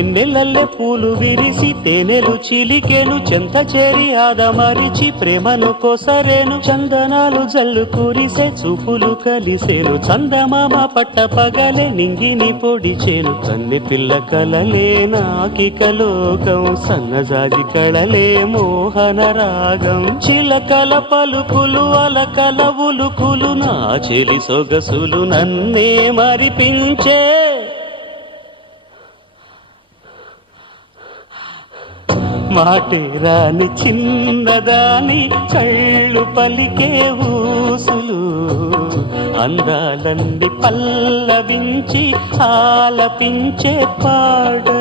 వెన్నెలల్లె పూలు విరిసి తేనెలు చిలికెను చెంత చేరి ఆదమరిచి ప్రేమను కోసరేను చందనాలు జల్లు కురిసే చూపులు కలిసేను చందమామ పట్ట పగలే నింగిని పొడిచేను కన్నె పిల్ల కలలే నాకిక లోకం సన్నజాజి కళలే మోహన రాగం చిలకల పలుకులు అలకల ఉలుకులు నా చెలి సొగసులు నన్నే మరిపించే మాటే రాని చిన్నదాని కళ్ళు పలికే ఊసులు అందాలన్నీ పల్లవించి ఆలపించే పాడలు